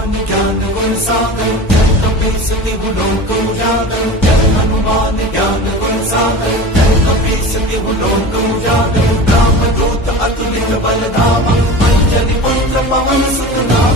हनुमान ज्ञान गुण सागर, जय कपीस तिहु लोक उजागर, जय हनुमान ज्ञान गुण सागर, जय कपीस तिहु लोक उजागर। रामदूत अतुलित बल धामा, अंजनी पुत्र पवन सुत नामा।